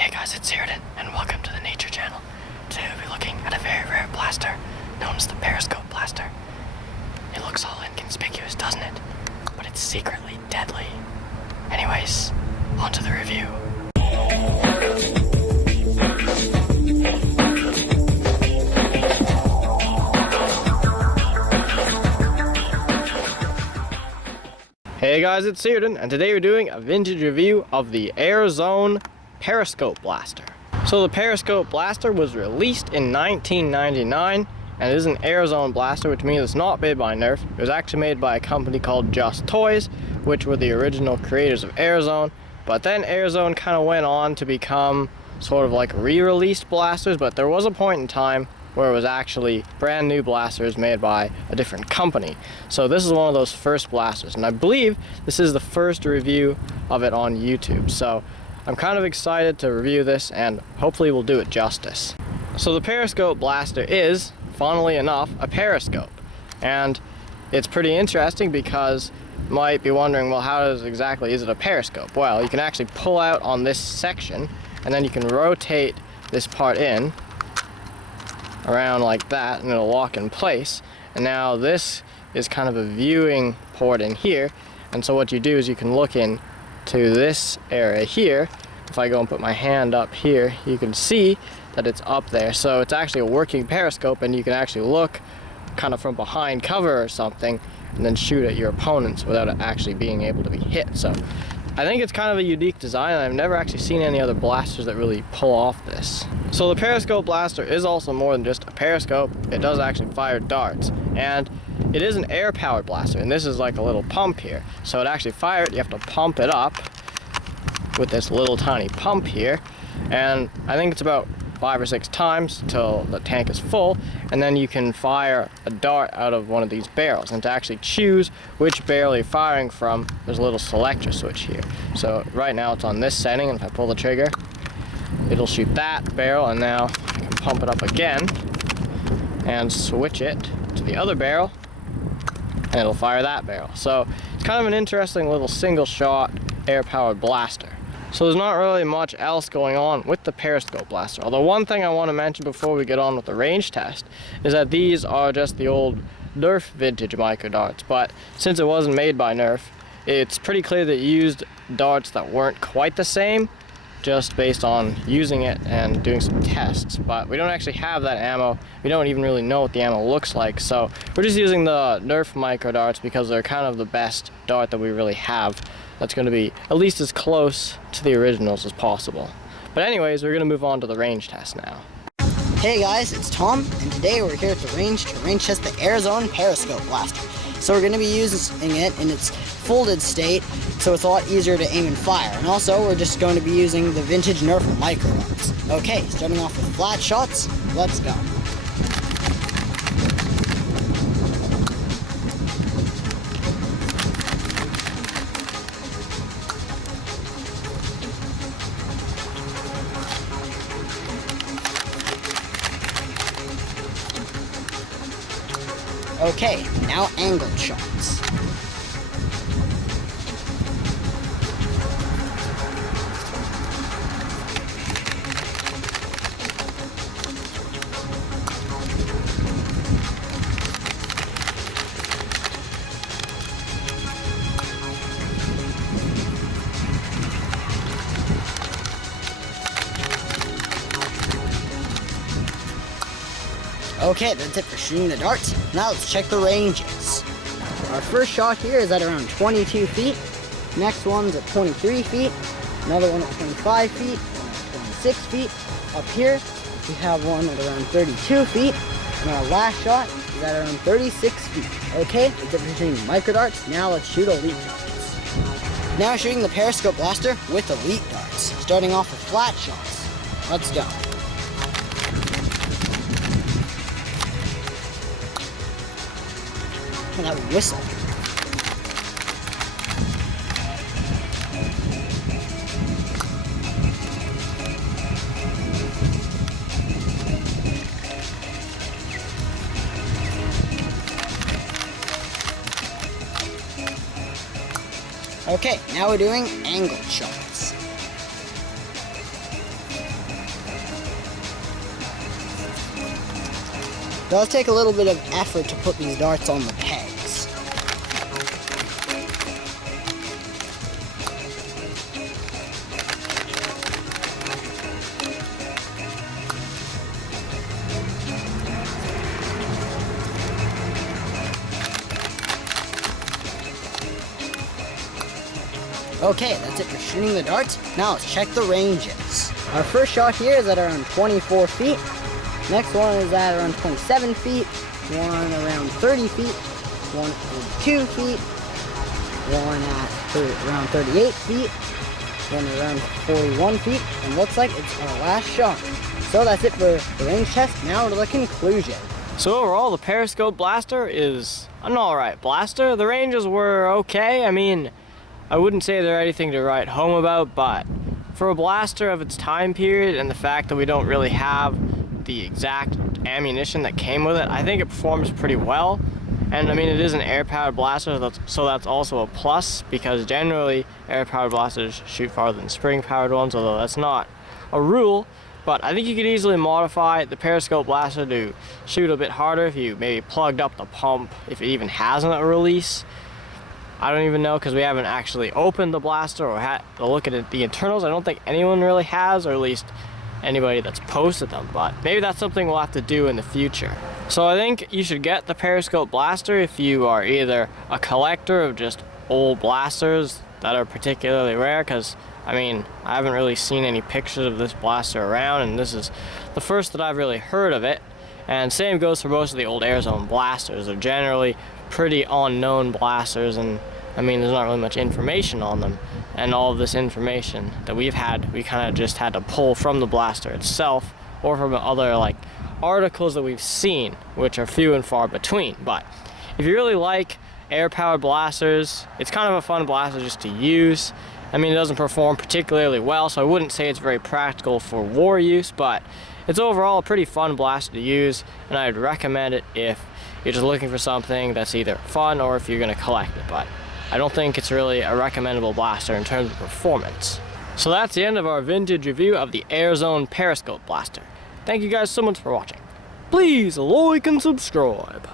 Hey guys, it's Sheridan, and welcome to the Nature Channel. Today we'll be looking at a very rare blaster, known as the Periscope blaster. It looks all inconspicuous, doesn't it? But it's secretly deadly. Anyways, on to the review. Hey guys, it's Sheridan, and today we're doing a vintage review of the Airzone Periscope blaster. So the Periscope blaster was released in 1999, and it is an Airzone blaster, which means it's not made by Nerf. It was actually made by a company called Just Toys, which were the original creators of Airzone. But then Airzone kind of went on to become sort of like re-released blasters, but there was a point in time where it was actually brand new blasters made by a different company. So this is one of those first blasters, and I believe this is the first review of it on YouTube. So I'm kind of excited to review this, and hopefully we'll do it justice. So the Periscope blaster is, funnily enough, a periscope. And it's pretty interesting because you might be wondering, well, how exactly is it a periscope? Well, you can actually pull out on this section, and then you can rotate this part in around like that, and it'll lock in place. And now this is kind of a viewing port in here, and so what you do is you can look in to this area here. If I go and put my hand up here, you can see that it's up there. So it's actually a working periscope, and you can actually look kind of from behind cover or something and then shoot at your opponents without it actually being able to be hit. So I think it's kind of a unique design, and I've never actually seen any other blasters that really pull off this. So the Periscope blaster is also more than just a periscope. It does actually fire darts, and it is an air-powered blaster, and this is like a little pump here. So to actually fire it, you have to pump it up with this little tiny pump here, and I think it's about 5 or 6 times till the tank is full, and then you can fire a dart out of one of these barrels. And to actually choose which barrel you're firing from, there's a little selector switch here. So right now it's on this setting, and if I pull the trigger, it'll shoot that barrel, and now I can pump it up again and switch it to the other barrel, and it'll fire that barrel. So it's kind of an interesting little single shot air-powered blaster. So there's not really much else going on with the Periscope blaster. Although one thing I want to mention before we get on with the range test is that these are just the old Nerf vintage micro darts. But since it wasn't made by Nerf, it's pretty clear that it used darts that weren't quite the same, just based on using it and doing some tests. But we don't actually have that ammo. We don't even really know what the ammo looks like. So we're just using the Nerf micro darts because they're kind of the best dart that we really have that's going to be at least as close to the originals as possible. But anyways, we're going to move on to the range test now. Hey guys, it's Tom, and today we're here at the range to range test the Airzone Periscope blaster. So we're going to be using it in its folded state, so it's a lot easier to aim and fire. And also, we're just going to be using the vintage Nerf micro darts. Okay, starting off with flat shots, let's go. Okay, now angled shots. Okay, that's it for shooting the darts. Now let's check the ranges. Our first shot here is at around 22 feet. Next one's at 23 feet. Another one at 25 feet. One at 26 feet. Up here, we have one at around 32 feet. And our last shot is at around 36 feet. Okay, that's it for shooting micro darts. Now let's shoot elite darts. Now shooting the Periscope blaster with elite darts. Starting off with flat shots. Let's go. That whistle. Okay, now we're doing angled shots. It does take a little bit of effort to put these darts on the pegs. Okay, that's it for shooting the darts. Now let's check the ranges. Our first shot here is at around 24 feet. Next one is at around 27 feet. One around 30 feet. One at 32 feet. One at around 38 feet. One around 41 feet. And looks like it's our last shot. So that's it for the range test. Now to the conclusion. So overall, the Periscope blaster is an alright blaster. The ranges were okay. I mean, I wouldn't say they're anything to write home about, but for a blaster of its time period and the fact that we don't really have the exact ammunition that came with it, I think it performs pretty well. And I mean, it is an air-powered blaster, so that's also a plus, because generally air-powered blasters shoot farther than spring-powered ones, although that's not a rule. But I think you could easily modify the Periscope blaster to shoot a bit harder if you maybe plugged up the pump, if it even hasn't a release. I don't even know, because we haven't actually opened the blaster or had to look at the internals. I don't think anyone really has, or at least anybody that's posted them, but maybe that's something we'll have to do in the future. So I think you should get the Periscope blaster if you are either a collector of just old blasters that are particularly rare, because I mean, I haven't really seen any pictures of this blaster around, and this is the first that I've really heard of it. And same goes for most of the old Airzone blasters. They're generally pretty unknown blasters, and I mean, there's not really much information on them. And all of this information that we've had, we kind of just had to pull from the blaster itself, or from other like articles that we've seen, which are few and far between. But if you really like air-powered blasters, it's kind of a fun blaster just to use. I mean, it doesn't perform particularly well, so I wouldn't say it's very practical for war use, but it's overall a pretty fun blaster to use, and I'd recommend it if you're just looking for something that's either fun or if you're going to collect it. But I don't think it's really a recommendable blaster in terms of performance. So that's the end of our vintage review of the Airzone Periscope blaster. Thank you guys so much for watching. Please like and subscribe.